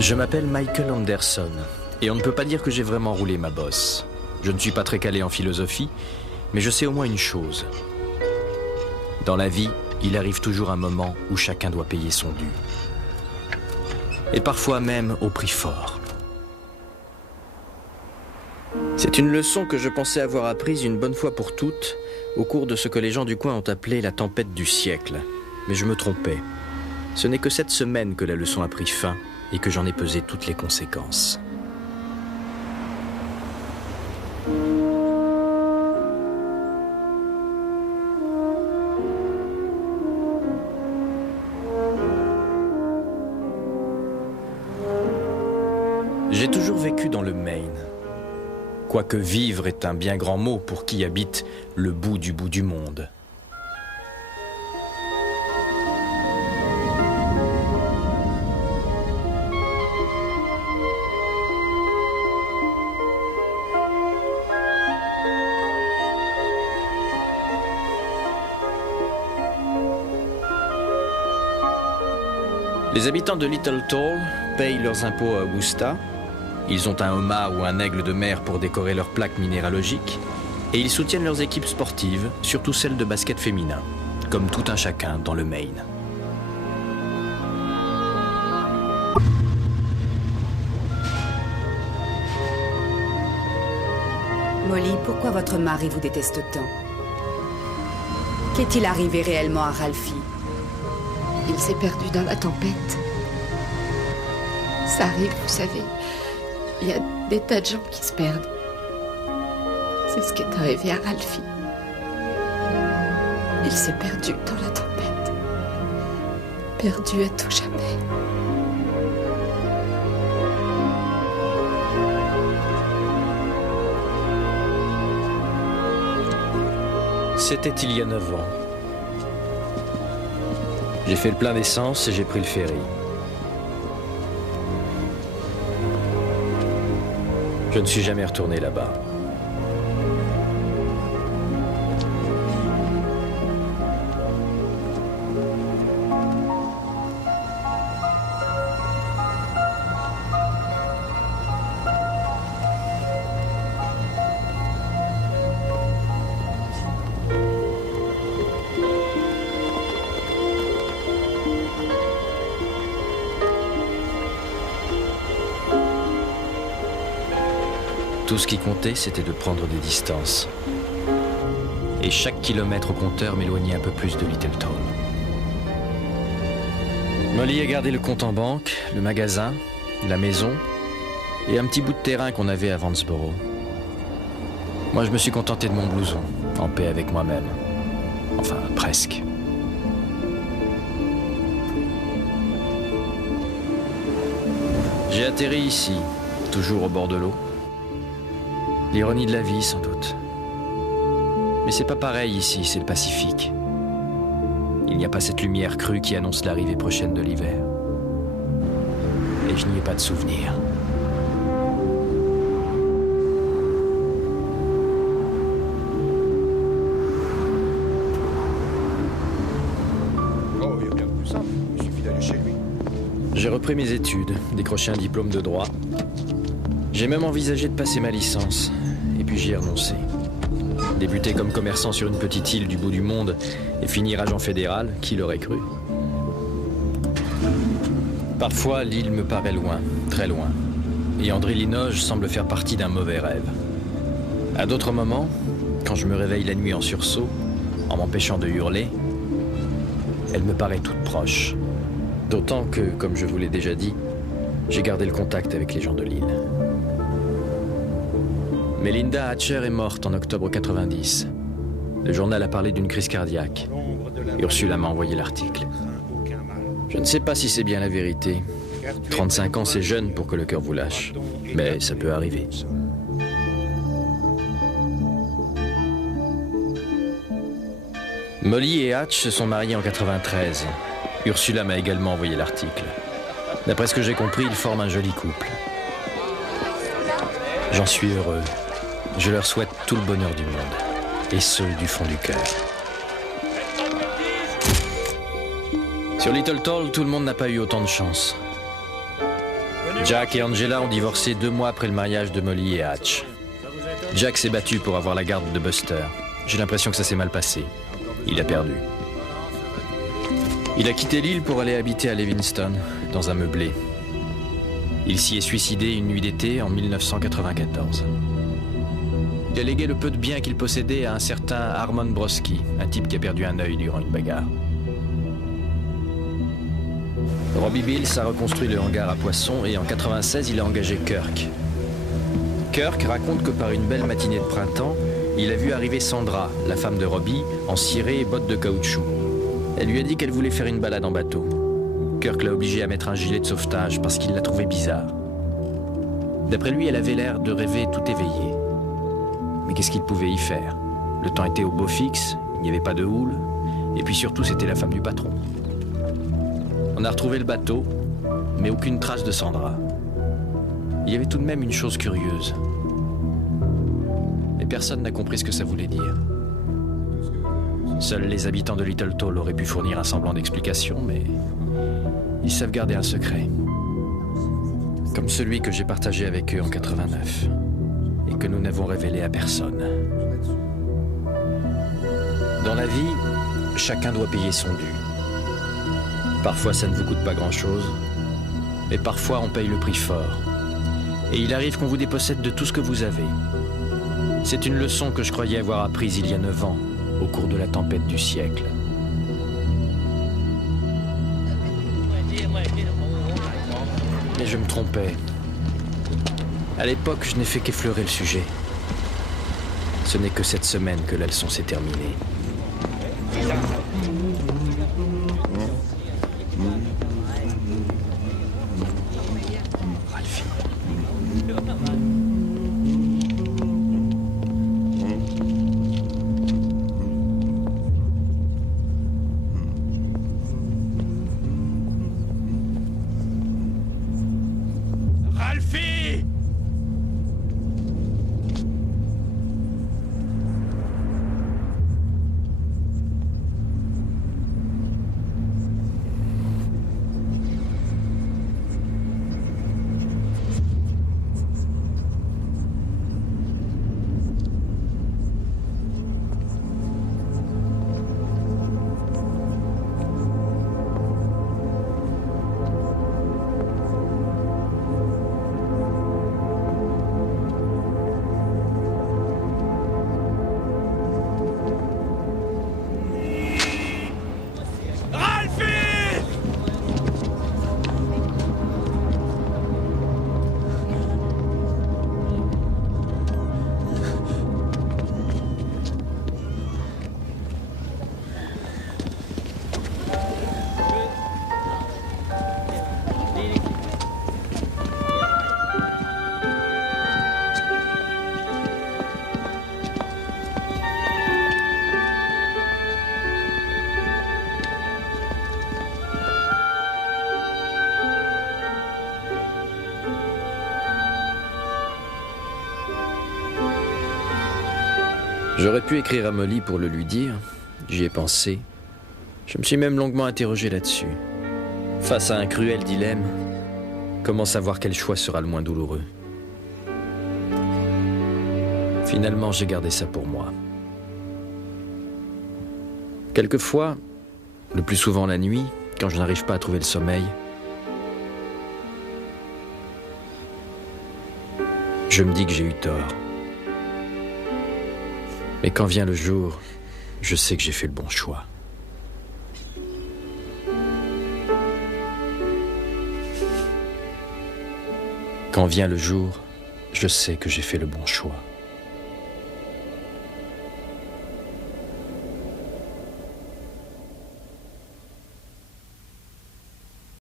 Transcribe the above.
Je m'appelle Michael Anderson, et on ne peut pas dire que j'ai vraiment roulé ma bosse. Je ne suis pas très calé en philosophie, mais je sais au moins une chose. Dans la vie, il arrive toujours un moment où chacun doit payer son dû. Et parfois même au prix fort. C'est une leçon que je pensais avoir apprise une bonne fois pour toutes, au cours de ce que les gens du coin ont appelé la tempête du siècle. Mais je me trompais. Ce n'est que cette semaine que la leçon a pris fin, et que j'en ai pesé toutes les conséquences. J'ai toujours vécu dans le Maine. Quoique vivre est un bien grand mot pour qui habite le bout du monde. Les habitants de Little Toll payent leurs impôts à Augusta. Ils ont un homard ou un aigle de mer pour décorer leurs plaques minéralogiques. Et ils soutiennent leurs équipes sportives, surtout celles de basket féminin, comme tout un chacun dans le Maine. Molly, pourquoi votre mari vous déteste tant? Qu'est-il arrivé réellement à Ralphie? Il s'est perdu dans la tempête. Ça arrive, vous savez. Il y a des tas de gens qui se perdent. C'est ce qui est arrivé à Ralphie. Il s'est perdu dans la tempête. Perdu à tout jamais. C'était il y a 9 ans. J'ai fait le plein d'essence et j'ai pris le ferry. Je ne suis jamais retourné là-bas. Tout ce qui comptait, c'était de prendre des distances. Et chaque kilomètre au compteur m'éloignait un peu plus de Little Toll. Molly a gardé le compte en banque, le magasin, la maison et un petit bout de terrain qu'on avait à Vanceboro. Moi, je me suis contenté de mon blouson, en paix avec moi-même. Enfin, presque. J'ai atterri ici, toujours au bord de l'eau. L'ironie de la vie, sans doute. Mais c'est pas pareil ici, c'est le Pacifique. Il n'y a pas cette lumière crue qui annonce l'arrivée prochaine de l'hiver. Et je n'y ai pas de souvenir. Oh, il y a bien plus simple, il suffit d'aller chez lui. J'ai repris mes études, décroché un diplôme de droit. J'ai même envisagé de passer ma licence, et puis j'y ai renoncé. Débuter comme commerçant sur une petite île du bout du monde et finir agent fédéral, qui l'aurait cru? Parfois, l'île me paraît loin, très loin, et André Linoge semble faire partie d'un mauvais rêve. À d'autres moments, quand je me réveille la nuit en sursaut, en m'empêchant de hurler, elle me paraît toute proche. D'autant que, comme je vous l'ai déjà dit, j'ai gardé le contact avec les gens de l'île. Melinda Hatcher est morte en octobre 90. Le journal a parlé d'une crise cardiaque. Ursula m'a envoyé l'article. Je ne sais pas si c'est bien la vérité. 35 ans, c'est jeune pour que le cœur vous lâche. Mais ça peut arriver. Molly et Hatch se sont mariés en 93. Ursula m'a également envoyé l'article. D'après ce que j'ai compris, ils forment un joli couple. J'en suis heureux. Je leur souhaite tout le bonheur du monde, et ce, du fond du cœur. Sur Little Toll, tout le monde n'a pas eu autant de chance. Jack et Angela ont divorcé 2 mois après le mariage de Molly et Hatch. Jack s'est battu pour avoir la garde de Buster. J'ai l'impression que ça s'est mal passé. Il a perdu. Il a quitté l'île pour aller habiter à Livingston, dans un meublé. Il s'y est suicidé une nuit d'été en 1994. Il a légué le peu de biens qu'il possédait à un certain Harmon Broski, un type qui a perdu un œil durant une bagarre. Robbie Bills a reconstruit le hangar à poissons et en 96, il a engagé Kirk. Kirk raconte que par une belle matinée de printemps, il a vu arriver Sandra, la femme de Robbie, en ciré et bottes de caoutchouc. Elle lui a dit qu'elle voulait faire une balade en bateau. Kirk l'a obligée à mettre un gilet de sauvetage parce qu'il l'a trouvée bizarre. D'après lui, elle avait l'air de rêver tout éveillée. Mais qu'est-ce qu'il pouvait y faire? Le temps était au beau fixe, il n'y avait pas de houle, et puis surtout, c'était la femme du patron. On a retrouvé le bateau, mais aucune trace de Sandra. Il y avait tout de même une chose curieuse. Mais personne n'a compris ce que ça voulait dire. Seuls les habitants de Little Toll auraient pu fournir un semblant d'explication, mais ils savent garder un secret. Comme celui que j'ai partagé avec eux en 89 et que nous n'avons révélé à personne. Dans la vie, chacun doit payer son dû. Parfois, ça ne vous coûte pas grand-chose, mais parfois, on paye le prix fort. Et il arrive qu'on vous dépossède de tout ce que vous avez. C'est une leçon que je croyais avoir apprise il y a 9 ans, au cours de la tempête du siècle. Mais je me trompais. À l'époque, je n'ai fait qu'effleurer le sujet. Ce n'est que cette semaine que la leçon s'est terminée. Ralphie. Ralphie! J'aurais pu écrire à Molly pour le lui dire, j'y ai pensé. Je me suis même longuement interrogé là-dessus. Face à un cruel dilemme, comment savoir quel choix sera le moins douloureux? Finalement, j'ai gardé ça pour moi. Quelquefois, le plus souvent la nuit, quand je n'arrive pas à trouver le sommeil, je me dis que j'ai eu tort. Mais quand vient le jour, je sais que j'ai fait le bon choix. Quand vient le jour, je sais que j'ai fait le bon choix.